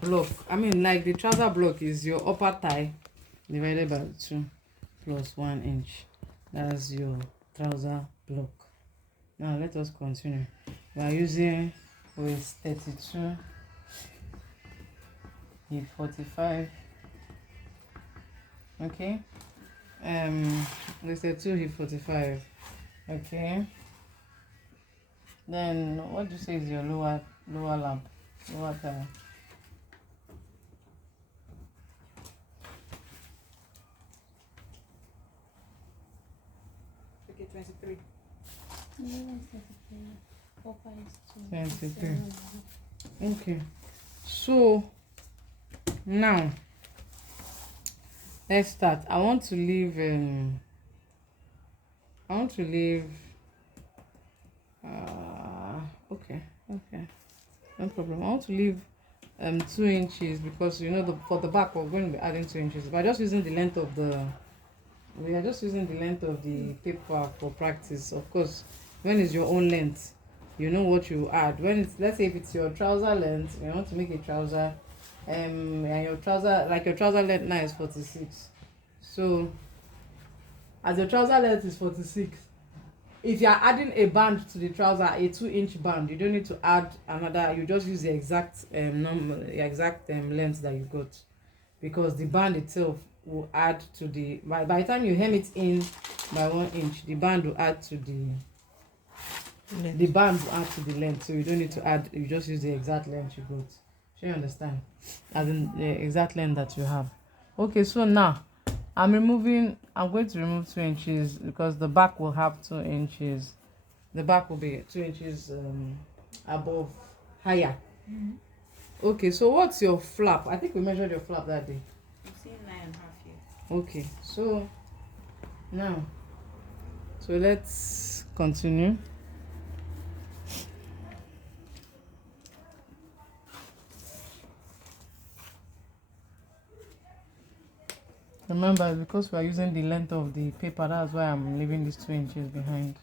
block. I mean, like the trouser block is your upper thigh divided by 2 plus 1 inch. That's your trouser block. Now let us continue. We are using waist 32, hip 45. Okay. Waist 32, hip 45. Okay. Then what do you say is your lower lamp, lower thigh? Okay, 23. 23. Okay. So now let's start. I want to leave okay, no problem. I want to leave 2 inches because you know for the back we're going to be adding 2 inches. But just using the length of the we are just using the length of the paper for practice. Of course, when it's your own length, you know what you add. When it's, let's say if it's your trouser length, you want to make a trouser, and your trouser length now is 46. So as your trouser length is 46, if you are adding a band to the trouser, a 2-inch band, you don't need to add another. You just use the exact length that you got, because the band itself will add to the by the time you hem it in by 1 inch, the band will add to the length. So you don't need to add. You just use the exact length you got. So you understand, as in the exact length that you have. Okay, so now I'm going to remove 2 inches because the back will have 2 inches. The back will be 2 inches above, higher. Okay, so what's your flap? I think we measured your flap that day. I'm seeing 9.5 here. Okay, so now, so let's continue. Remember, because we are using the length of the paper, that's why I'm leaving these 2 inches behind.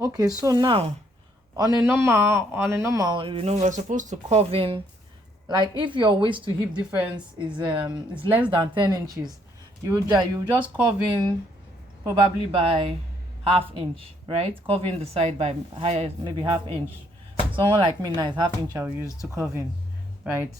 Okay, so now on a normal, you know, we're supposed to curve in. Like if your waist to hip difference is less than 10 inches, you just curve in probably by ½ inch, right? Curve in the side by higher, maybe ½ inch. Someone like me now is ½ inch I'll use to curve in, right?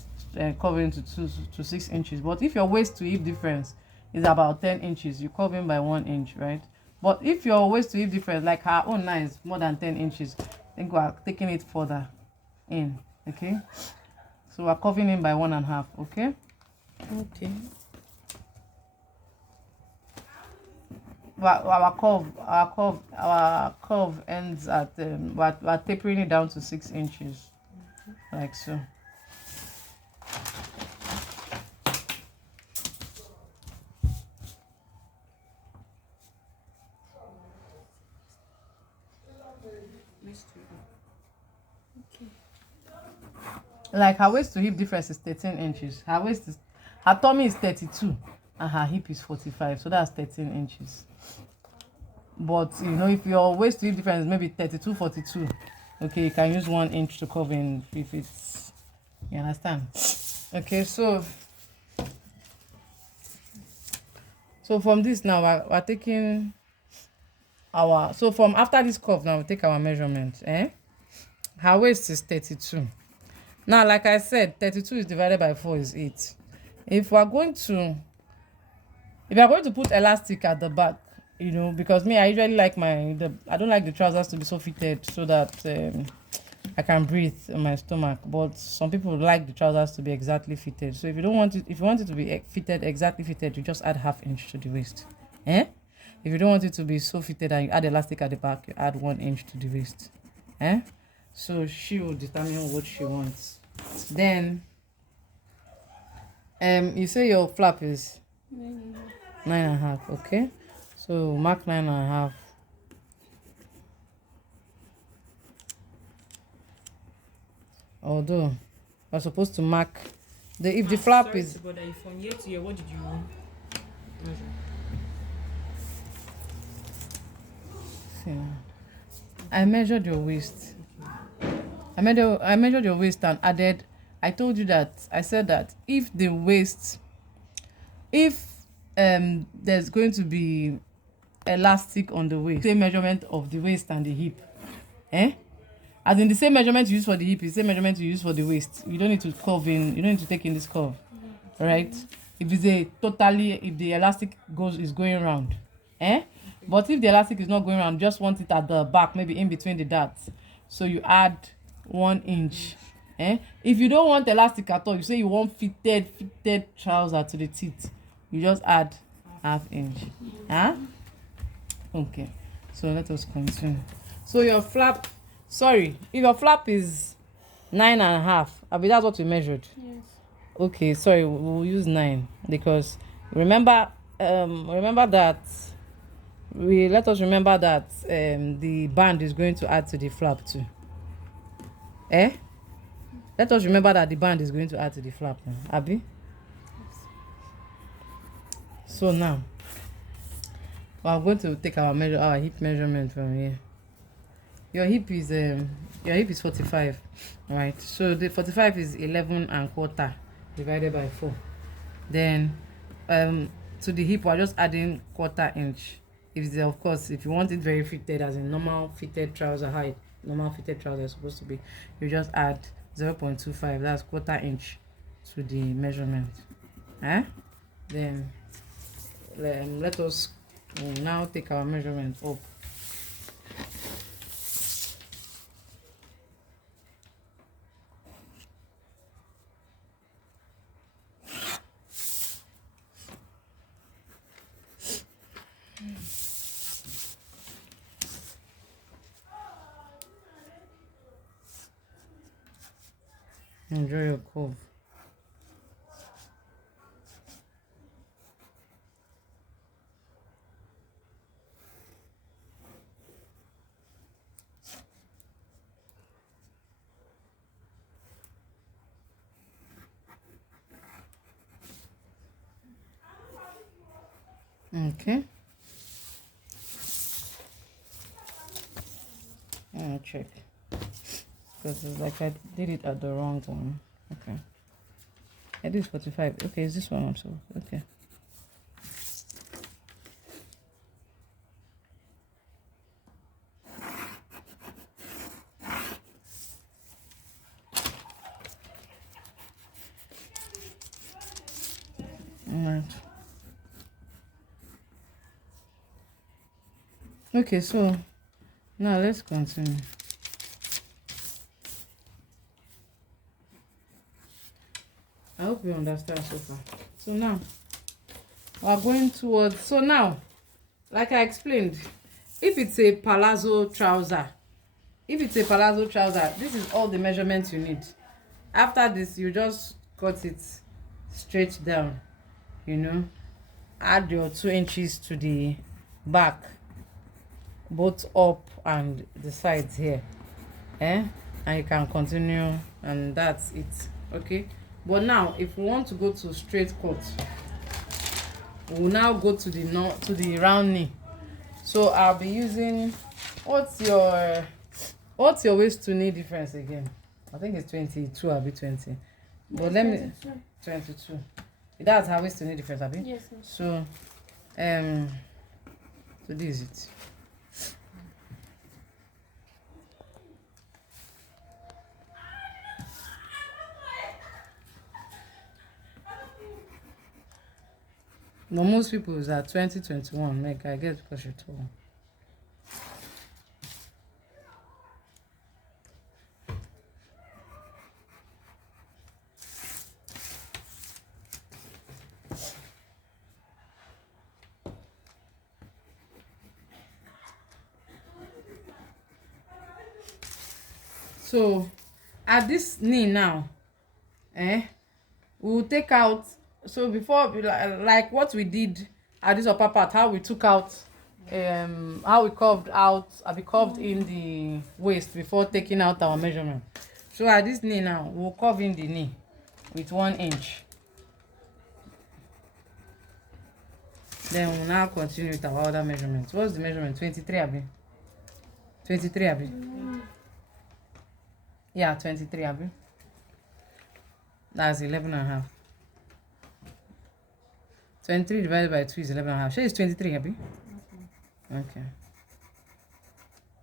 Curve in to 2 to 6 inches. But if your waist to hip difference is about 10 inches, you curve in by 1 inch, right? But if your waist to hip difference, like her own now is more than 10 inches, I think we are taking it further in. Okay, so we're curving in by 1.5. Okay. Our curve ends at we're tapering it down to 6 inches, like so. Like her waist to hip difference is 13 inches. Her tummy is 32 and her hip is 45, so that's 13 inches. But you know, if your waist to hip difference is maybe 32, 42, okay, you can use 1 inch to cover in if it's, you understand? Okay, so from this now we're taking our, so from after this curve now we take our measurement. Her waist is 32. Now, like I said, 32 is divided by 4 is 8. If we are going to put elastic at the back, you know, because me, I usually like I don't like the trousers to be so fitted so that I can breathe in my stomach. But some people like the trousers to be exactly fitted. So if you want it to be exactly fitted, you just add ½ inch to the waist. If you don't want it to be so fitted and you add elastic at the back, you add 1 inch to the waist. So she will determine what she wants. Then you say your flap is 9.5, okay? So mark 9.5. Although we're supposed to mark if the flap sorry is but from year to year, what did you measure? I measured your waist. I measured your waist and added. I told you that I said that if there's going to be elastic on the waist, same measurement of the waist and the hip, as in the same measurement you use for the hip is the same measurement you use for the waist. You don't need to curve in. You don't need to take in this curve, right? If the elastic is going round, but if the elastic is not going round, just want it at the back, maybe in between the darts, so you add 1 inch. If you don't want elastic at all, you say you want fitted trouser to the teeth, you just add ½ inch. Okay, so let us continue. So your flap, if your flap is 9.5, that's what we measured. Yes. Okay, sorry, we'll use 9 because remember that let us remember that the band is going to add to the flap too. Let us remember that the band is going to add to the flap now, Abby. So now we are going to take our hip measurement from here. Your hip is 45, right? So the 45 is 11.25 divided by 4. Then to the hip we're just adding 1/4 inch. Of course, if you want it very fitted, as in normal fitted trouser height, normal fitted trouser is supposed to be, you just add 0.25, that's 1/4 inch to the measurement. Then let us now take our measurement up. Enjoy your curve. Okay. I'll check because it's like I did it at the wrong one. Okay. It is 45. Okay, is this one also? Okay. Alright. Okay, so now let's continue. I hope you understand so far. So now we are going towards. So now, like I explained, if it's a palazzo trouser, this is all the measurements you need. After this, you just cut it straight down. Add your 2 inches to the back, both up and the sides here, and you can continue, and that's it. Okay, but now if we want to go to straight cut, we'll now go to the round knee. So I'll be using, what's your waist to knee difference again? I think it's 22. I'll be 20, but let me 22. That's how waist to knee difference, Abi? Yes. So so this is it. But most people is at 2021. Like, I guess because you're tall. So at this knee now, we'll take out. So before, like what we did at this upper part, how we took out, how we curved out, we curved in the waist before taking out our measurement. So at this knee now, we'll curve in the knee with 1 inch. Then we'll now continue with our other measurements. What's the measurement? 23, Abby. 23, Abby. Yeah, 23, Abby. That's 11.5. 23 divided by 2 is 11.5. Sure, it's 23, Abby. Okay.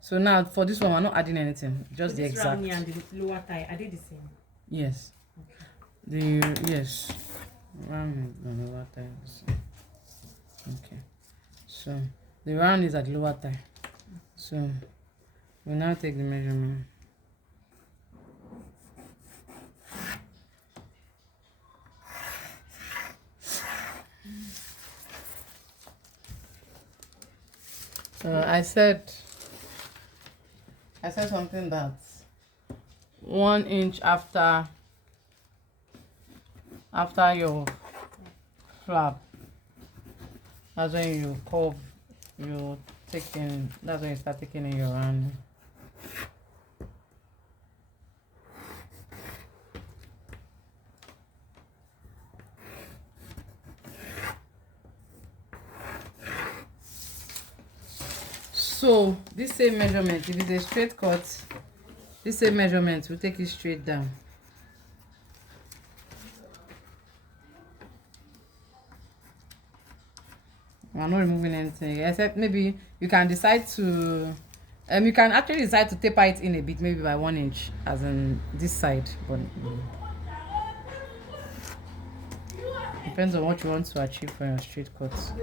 So now for this one, we're not adding anything, just the exact. Round knee and the lower thigh, are they the same? Yes. Okay. Yes. Round and the lower thigh. Okay. So the round is at the lower thigh. So we'll now take the measurement. I said something that's 1 inch after your flap. That's when you curve, that's when you start taking in your round. So this same measurement, if it's a straight cut, this same measurement will take it straight down. I'm not removing anything except maybe you can decide to you can actually decide to taper it in a bit, maybe by 1 inch, as in this side, but depends on what you want to achieve for your straight cuts.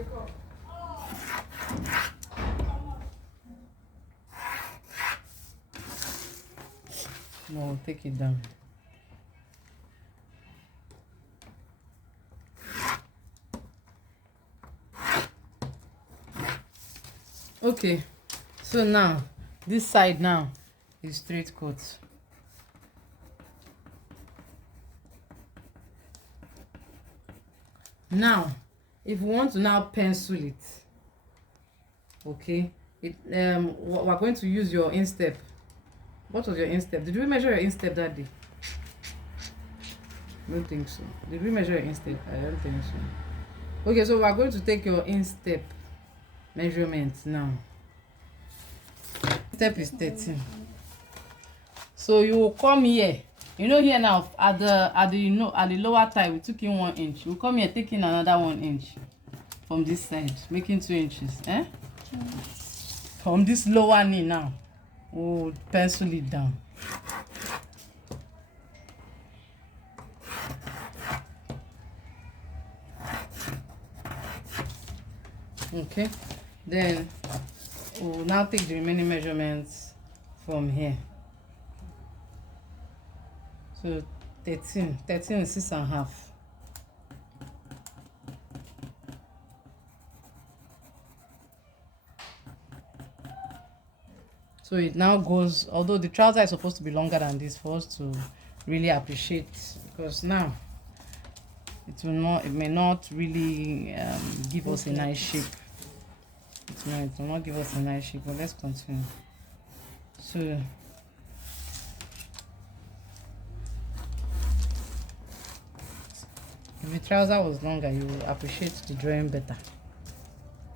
No, we'll take it down. Okay, so now this side now is straight cut. Now if we want to now pencil it, okay, we're going to use your instep. What was your instep? Did we measure your instep that day? I don't think so. Did we measure your instep? I don't think so. Okay, so we're going to take your instep measurement now. Step is 13. So you will come here. You know here now at the lower thigh we took in 1 inch. You come here taking another 1 inch from this side, making 2 inches. From this lower knee now, we'll pencil it down. Okay, then we'll now take the remaining measurements from here. So 13 is 6.5. So it now goes, although the trouser is supposed to be longer than this for us to really appreciate, because now it may not really give us a nice shape. It will not give us a nice shape, but let's continue. So if the trouser was longer, you will appreciate the drawing better.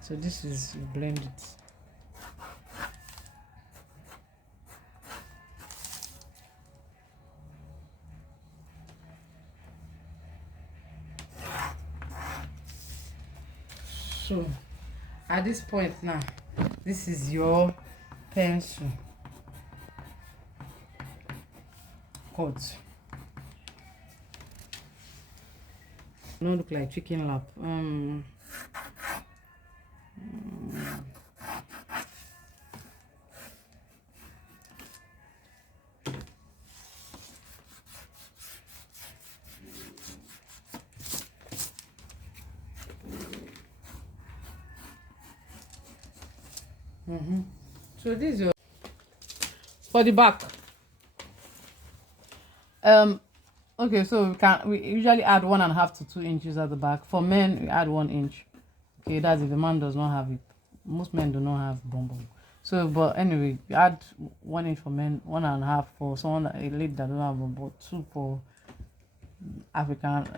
So this is, you blend it. So at this point now, this is your pencil cut. Don't look like chicken lap. So this is your for the back. Um. Okay, so we usually add 1.5 to 2 inches at the back. For men, we add 1 inch. Okay, that's if the man does not have it. Most men do not have bum bum. So, but anyway, we add 1 inch for men, 1.5 for someone a lady that don't have bum, but 2 for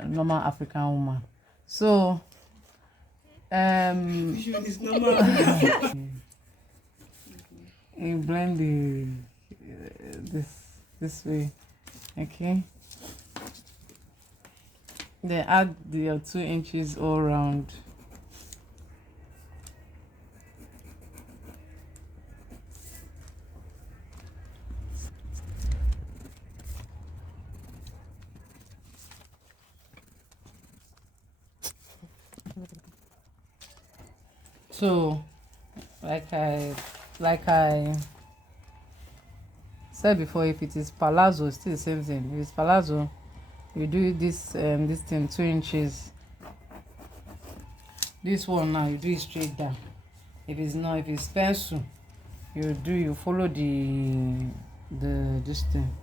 normal African woman. So, It's normal. you blend the this way, okay. Then add the 2 inches all around. So, like I said before, if it is palazzo, it's still the same thing. If it's palazzo, you do this this thing 2 inches. This one now you do it straight down. If it's pencil, you follow the this thing.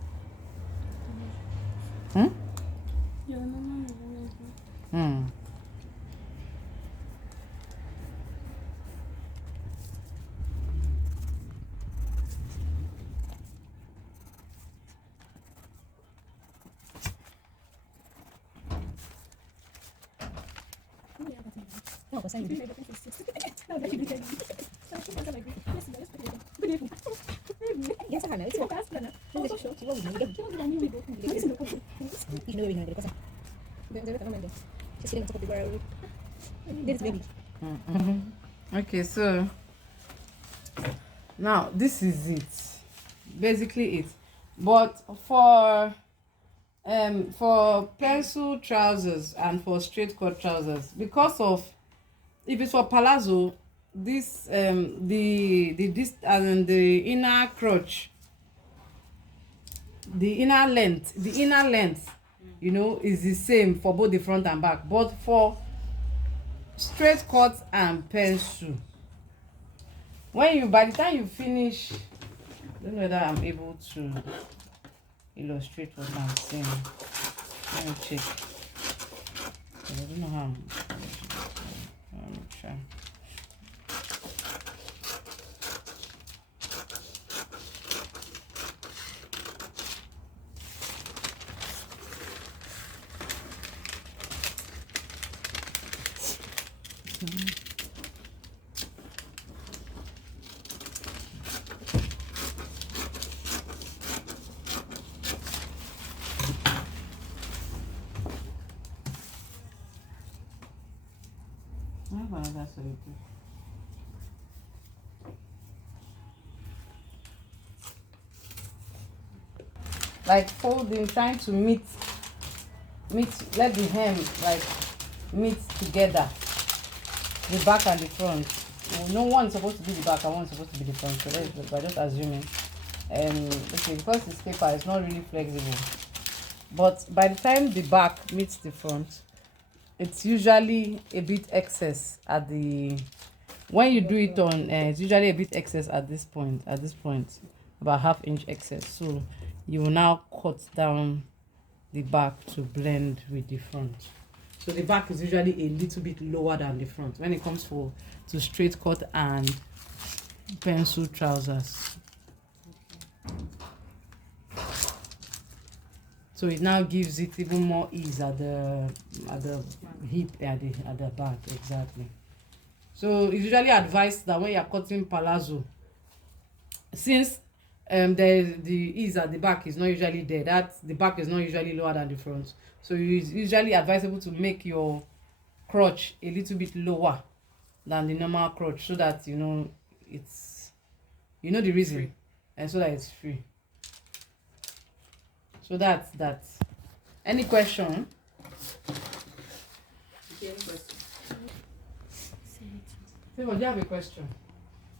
Okay, so now this is it, basically it. But for pencil trousers and for straight cut trousers, because of, if it's for palazzo, this the inner crotch, the inner length, is the same for both the front and back. But for straight cut and pencil, by the time you finish, I don't know whether I'm able to illustrate what I'm saying. Let me check. I don't know how I'm try. Like folding, trying to meet, let the hem like meet together, the back and the front. No one is supposed to be the back and one is supposed to be the front, so we're just assuming. Okay, because this paper is not really flexible, but by the time the back meets the front, it's usually a bit excess at the, when you do it on, it's usually a bit excess at this point, about 1/2 inch excess. So you will now cut down the back to blend with the front. So the back is usually a little bit lower than the front when it comes to straight cut and pencil trousers. So it now gives it even more ease at the hip, at the back, exactly. So it's usually advised that when you're cutting palazzo, since the ease at the back is not usually there, that the back is not usually lower than the front, so it's usually advisable to make your crotch a little bit lower than the normal crotch, so that it's, the reason free. And so that it's free. So that's that. Any question? Do you have a question?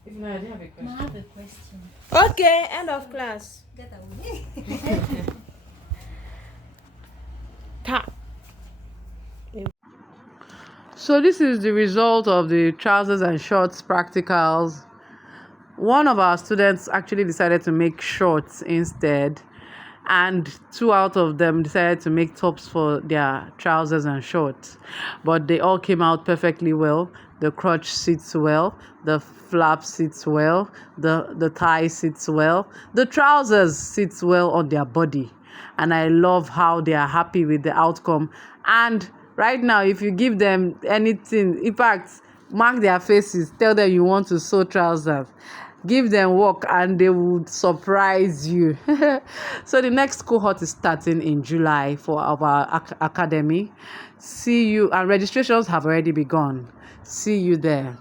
If not, I do have a question. I have a question. Okay, end of class. Get away. So this is the result of the trousers and shorts practicals. One of our students actually decided to make shorts instead. and 2 out of them decided to make tops for their trousers and shorts, but they all came out perfectly well. The crotch sits well, the flap sits well, the thigh sits well, the trousers sits well on their body, and I love how they are happy with the outcome. And right now, if you give them anything, in fact, mark their faces, tell them you want to sew trousers, give them work, and they would surprise you. So the next cohort is starting in July for our academy. See you, and registrations have already begun. See you there.